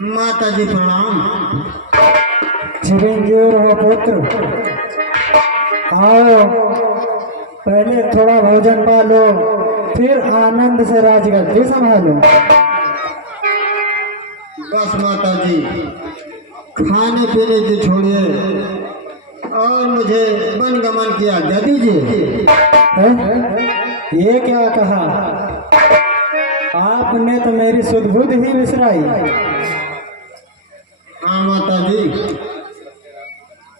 माता जी प्रणाम। चिरंजीव रहो पुत्र। आओ, पहले थोड़ा भोजन पालो, फिर आनंद से राजगद्दी संभालो। बस माता जी, खाने पीने की छोड़िए और मुझे वन गमन की आज्ञा दीजिए। ये क्या कहा? आपने तो मेरी सुध बुध ही विसराई। हाँ माता जी,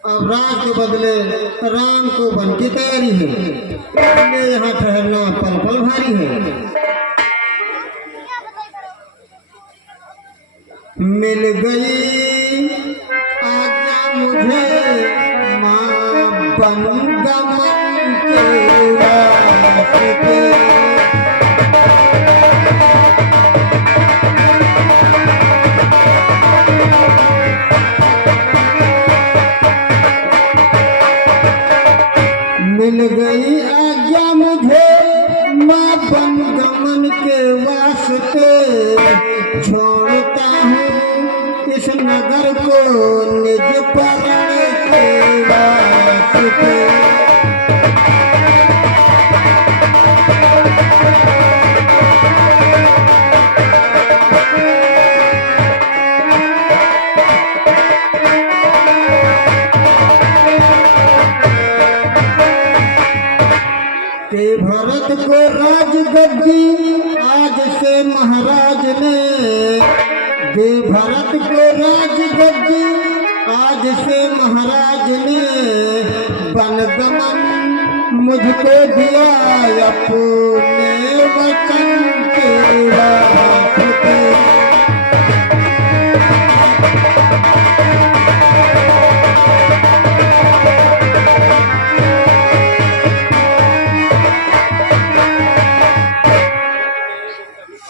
अब रात के बदले राम को वन की तैयारी है, इसलिए यहाँ ठहरना पल पल भारी है। मिल गई आज्ञा मुझे माँ वन गमन के वास्ते। मिल गई आज्ञा मुझे माँ वन गमन के वास्ते। छोड़ता हूँ इस नगर को निज परण के वास्ते। के भरत को राजगद्दी आज से महाराज ने। दे भरत को राजगद्दी आज से महाराज ने। वन गमन मुझको दिया अपने वचन के वास्ते।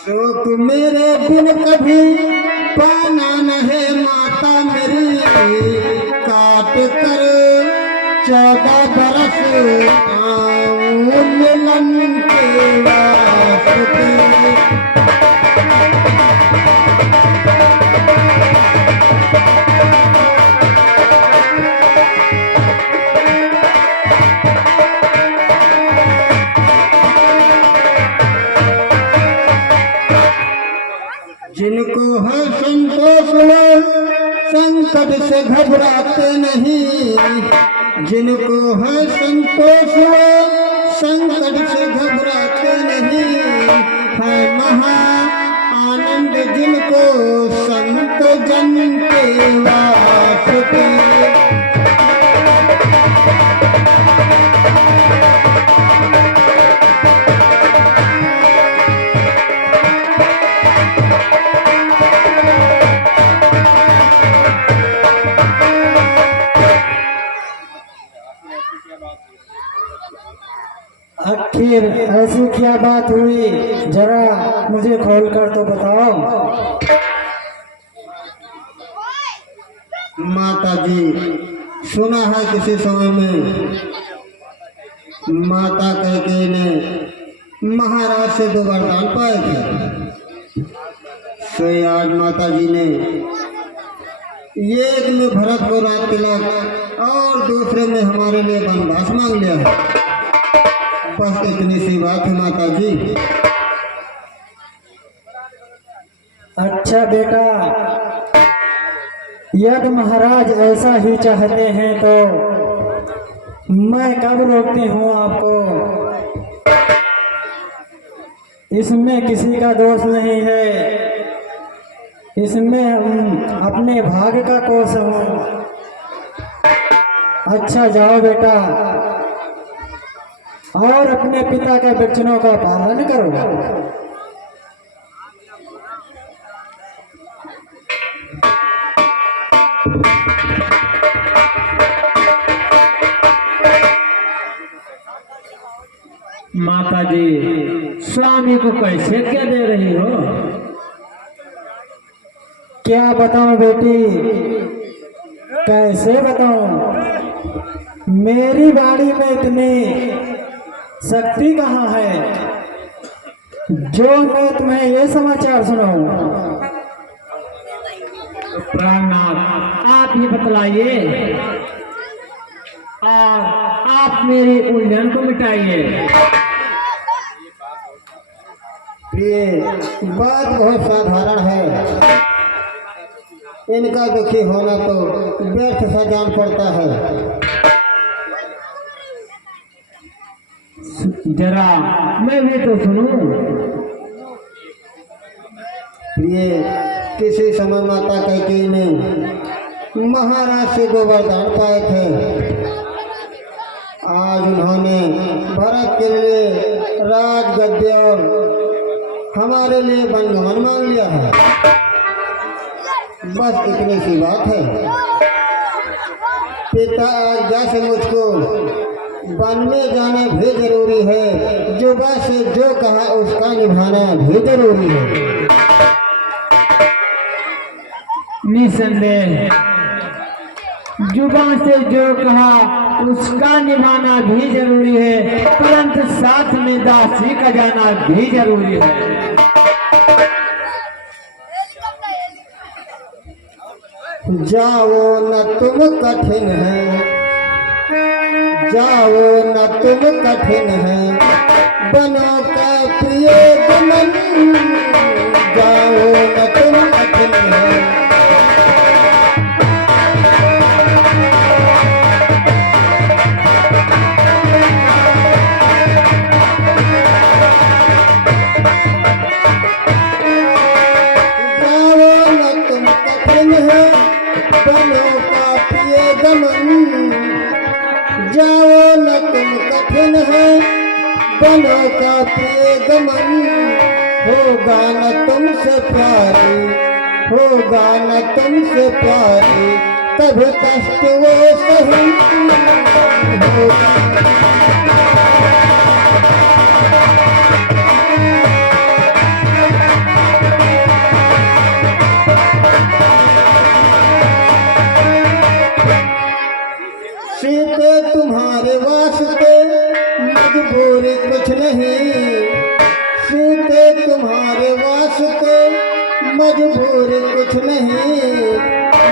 शोक मेरे बिन कभी पाना नहीं माता मेरी। काट कर 14 बरस आऊं मिलन के वास्ते। जिनको है संतोष वो संकट से घबराते नहीं। जिनको है संतोष वो संकट से घबराते नहीं। है महा आनंद जिनको संत जन के वास्ते। आखिर ऐसी क्या बात हुई, जरा मुझे खोल कर तो बताओ। माता जी, सुना है किसी समय में माता कैकेयी ने महाराज से 2 वरदान पाए थे। तो आज माता जी ने एक में भरत को राज तिलक और दूसरे में हमारे लिए वनवास मांग लिया है। बस इतनी सी बात है माता जी। अच्छा बेटा, यदि महाराज ऐसा ही चाहते हैं तो मैं कब रोकती हूँ आपको। इसमें किसी का दोष नहीं है, इसमें हम अपने भाग्य का कोष हूँ। अच्छा जाओ बेटा, और अपने पिता के वचनों का पालन करो। माता जी, स्वामी को कैसे क्या दे रही हो? क्या बताऊं बेटी, कैसे बताऊं? मेरी बाड़ी में इतनी शक्ति कहाँ है जो मैं तुम्हें ये समाचार सुनाऊं। प्राणनाथ आप ही बतलाइए और आप मेरी उलझन को मिटाइए। प्रिय, बात बहुत साधारण है। इनका दुखी होना तो व्यर्थ सा जान पड़ता है। जरा मैं भी तो सुनूं। प्रिय, किसी समय माता कैकेयी ने महाराज से 2 वरदान पाए थे। आज उन्होंने भरत के लिए राज गद्य और हमारे लिए वनगमन मांग लिया है। बस इतनी सी बात है। पिता आज्ञा से मुझको वन में जाना भी जरूरी है। जुबा से जो कहा उसका निभाना भी जरूरी है। निसंदेह जुबान से जो कहा उसका निभाना भी जरूरी है, परंतु साथ में दासी का जाना भी जरूरी है। जाओ न तुम कठिन है, जाओ न तुम कठिन है, बनो का प्रिय गमन। जाओ न तुम कठिन है। जाओ न तुम कठिन है, बनो का प्रिय गमन। होगा न तुमसे प्यारी, होगा न तुमसे प्यारी, कभी कष्ट वो सही होगा। सीते तुम्हारे वास्ते मजबूरी कुछ नहीं, सीते तुम्हारे वास्ते मजबूरी कुछ नहीं।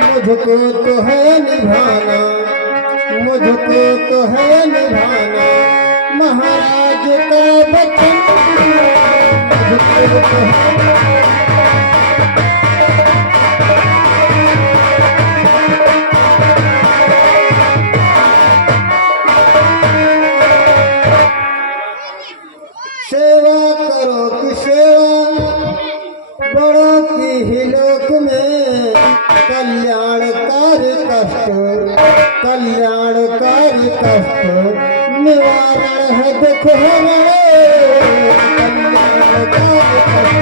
मुझको तो है निभाना, मुझको तो है निभाना, महाराज का वचन। मुझको तो है सेवा करो कि सेवा बड़ों की ही लोक में। कल्याणकारी कष्ट, कल्याणकारी कष्ट निवारण है दुख हमारे। कल्याणकारी कष्ट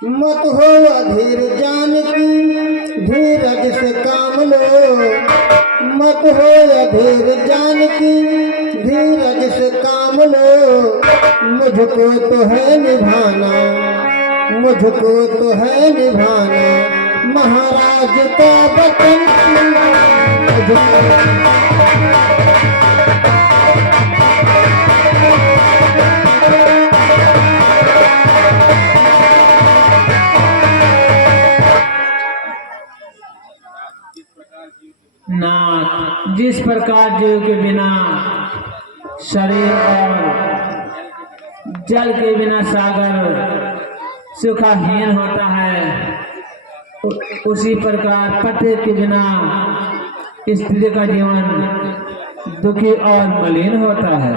मत हो अधीर जानकी, धीरज से काम लो। मत हो अधीर जानकी, धीरज से काम लो। मुझको तो है निभाना, मुझको तो है निभाना, महाराज का वचन। नाथ, जिस प्रकार जीव के बिना शरीर और जल के बिना सागर सुखाहीन होता है, उसी प्रकार पति के बिना स्त्री का जीवन दुखी और मलिन होता है।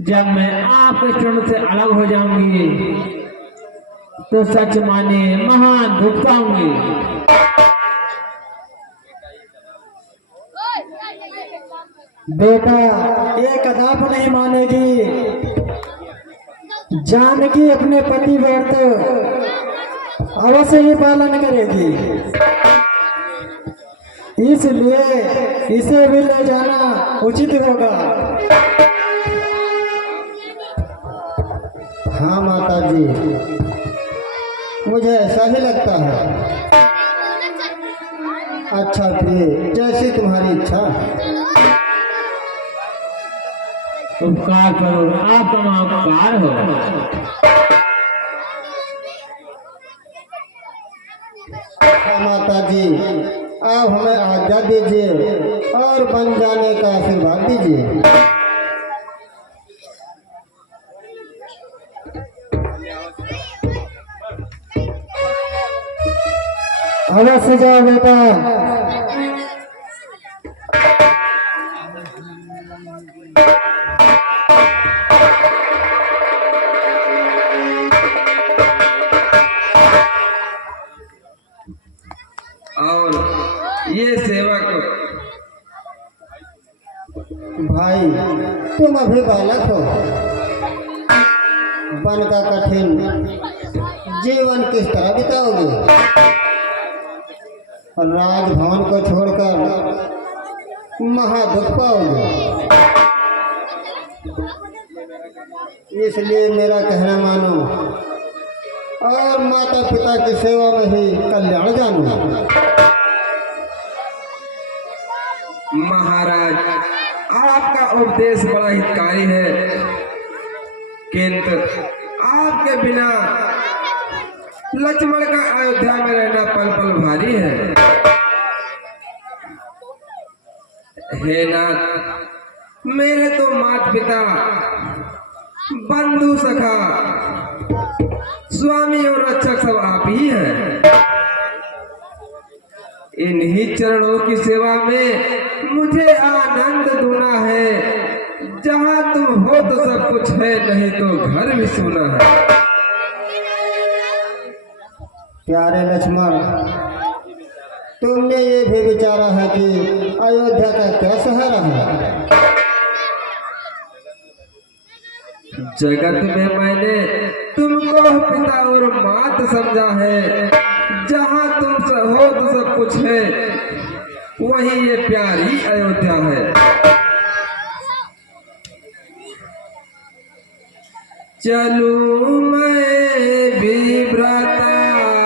जब मैं आपके चरणों से अलग हो जाऊंगी तो सच माने महान दुख पाऊंगी। बेटा ये कदाप नहीं मानेगी। जानकी अपने पति व्रत अवश्य ही पालन करेगी, इसलिए इसे भी ले जाना उचित होगा। हाँ माता जी, मुझे ऐसा ही लगता है। अच्छा प्रिय, जैसी तुम्हारी इच्छा। उपकार करो, आपका महाउपकार हो। माता जी, आप हमें आज्ञा दीजिए और बन जाने का आशीर्वाद दीजिए। अवश्य जाओ बेटा। और ये सेवक भाई, तुम अभी बालक हो, वन का कठिन जीवन किस तरह बिताओगे? राजभवन को छोड़कर महादुख पाओगे। इसलिए मेरा कहना मानो और माता पिता की सेवा में ही कल्याण जानो। महाराज, आपका उपदेश बड़ा हितकारी है, किंतु आपके बिना लक्ष्मण का अयोध्या में रहना पल पल भारी है। हे नाथ, मेरे तो माता पिता, बंधु सखा, स्वामी और रक्षक सब आप ही हैं। इन्हीं चरणों की सेवा में मुझे आनंद दूना है। जहाँ तुम हो तो सब कुछ है, नहीं तो घर भी सोना है। प्यारे लक्ष्मण, तुमने ये भी विचारा है कि अयोध्या का क्या सहारा है? जगत में मैंने तुमको पिता और मात समझा है। जहाँ तुम हो तो सब कुछ है, वही ये प्यारी अयोध्या है। चलूं मैं भी भ्राता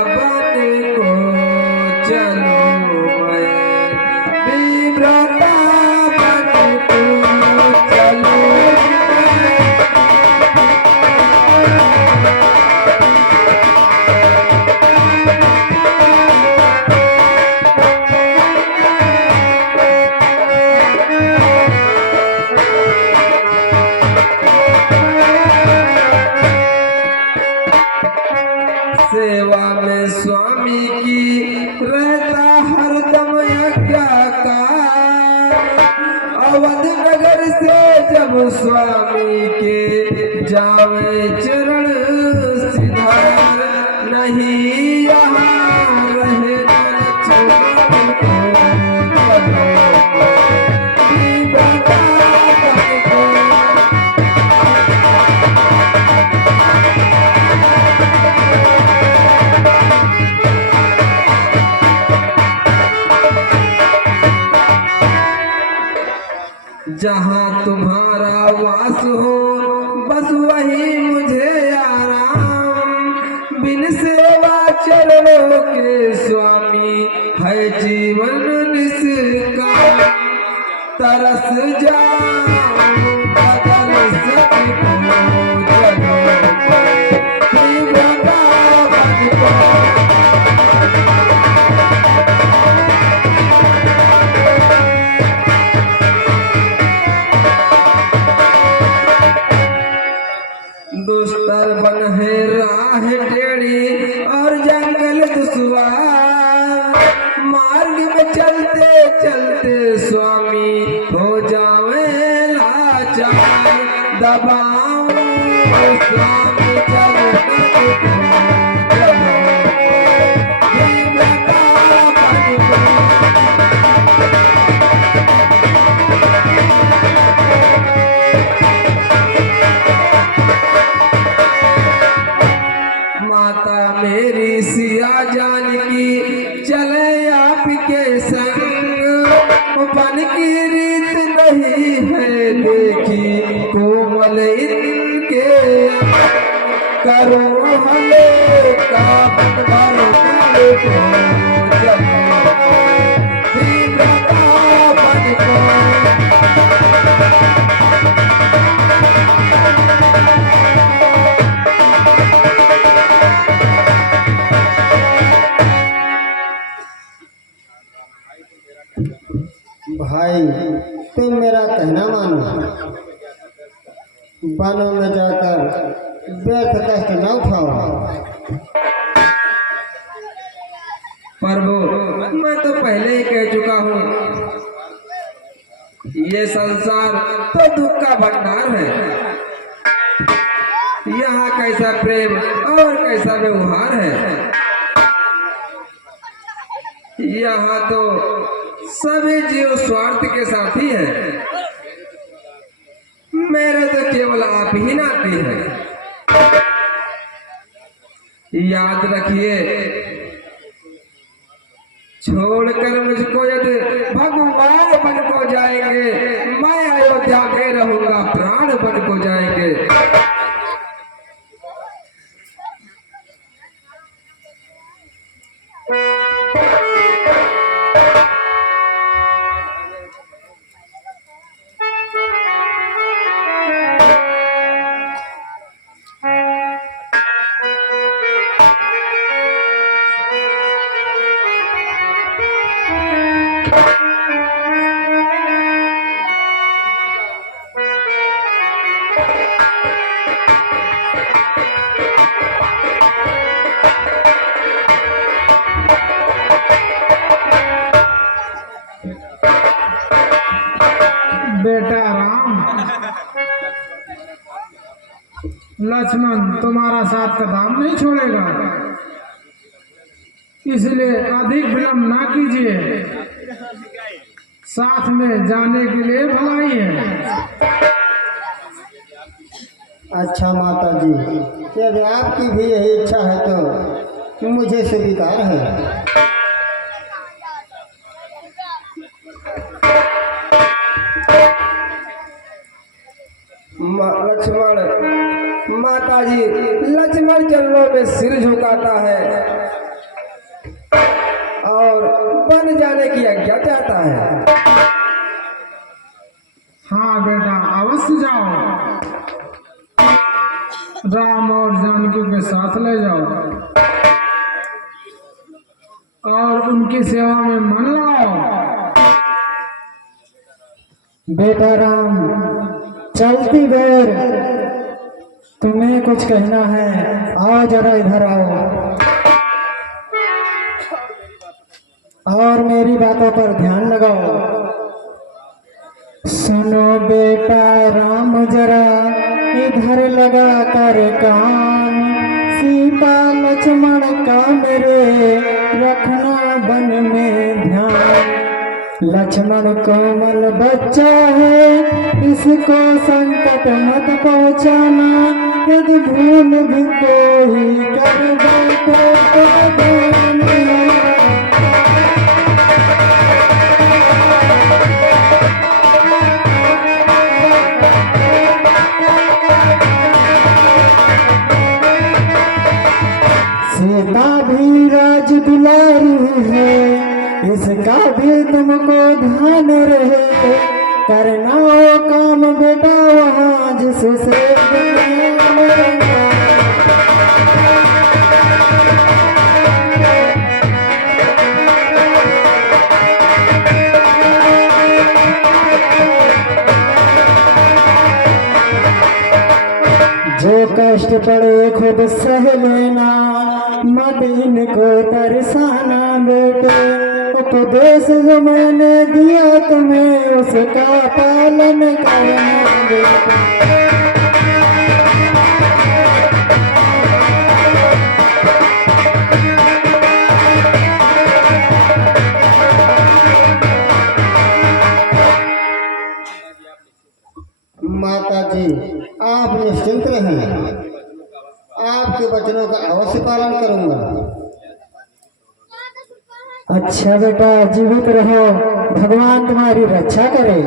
बन को, चलूं मैं भी भ्राता बन को, चलूं सेवा में स्वामी की रहता हरदम आज्ञाकार। अवध नगर से जब स्वामी के जावे चरण सिधार, नहीं यहाँ रहे जहाँ तुम्हारा वास हो, बस वही मुझे आराम। बिन सेवा चरणों के स्वामी है जीवन निष्काम। तरस जाऊं बदल सको जगों पे, वृंदावन को। दुस्तर बन है राह टेढ़ी और जंगल दुश्वार। मार्ग में चलते चलते स्वामी हो जावे लाचार। दबाऊं स्वामी चरणों को, माता मेरी सिया जानकी चले आपके संग। बन की रीत नहीं है देखी कोमल इनके, करो हले का बन भरो को। भाई तुम मेरा कहना मानो, वनों में जाकर व्यर्थ कष्ट न उठाओ। प्रभु, मैं तो पहले ही कह चुका हूँ, ये संसार तो दुख का भंडार है। यहाँ कैसा प्रेम और कैसा व्यवहार है। यहाँ तो सभी जीव स्वार्थ के साथी हैं। मेरे तो केवल आप ही नाती हैं। याद रखिए, छोड़कर मुझको यदि भगवान बन को जाएंगे, मैं अयोध्या में रहूंगा, प्राण बन को जाएंगे। बेटा राम, लक्ष्मण तुम्हारा साथ कदम नहीं छोड़ेगा, इसलिए अधिक विलंब ना कीजिए। साथ में जाने के लिए भलाई है। अच्छा माता जी, यदि आपकी भी यही इच्छा है तो मुझे स्वीकार है। लक्ष्मण, माता जी, लक्ष्मण चरणों में सिर झुकाता है और बन जाने की आज्ञा चाहता है। हाँ बेटा, अवश्य जाओ, राम और जानकी के साथ ले जाओ और उनकी सेवा में मन लगाओ। बेटा राम, चलती देर तुम्हें कुछ कहना है, आओ जरा इधर आओ और मेरी बातों पर ध्यान लगाओ। सुनो बेटा राम जरा इधर लगा कर कान, सीता लक्ष्मण का मेरे रखना वन में ध्यान। लक्ष्मण कोमल बच्चा है, इसको संकट मत पहुँचाना, यदि भूल भी कोई कर दे तो देना। सीता भी राज दुलारी है, इसका भी तुमको ध्यान रहे, करना हो काम बेटा वहाँ जिससे दुनिया में। जो कष्ट पड़े खुद सह लेना, मत इनको तरसाना बेटे। उपदेश जो मैंने दिया तुम्हें, उसका पालन करना बेटे। माता जी, आप निश्चिंत रहें, आपके वचनों का अवश्य पालन करूंगा। अच्छा बेटा, जीवित रहो, भगवान तुम्हारी रक्षा करे।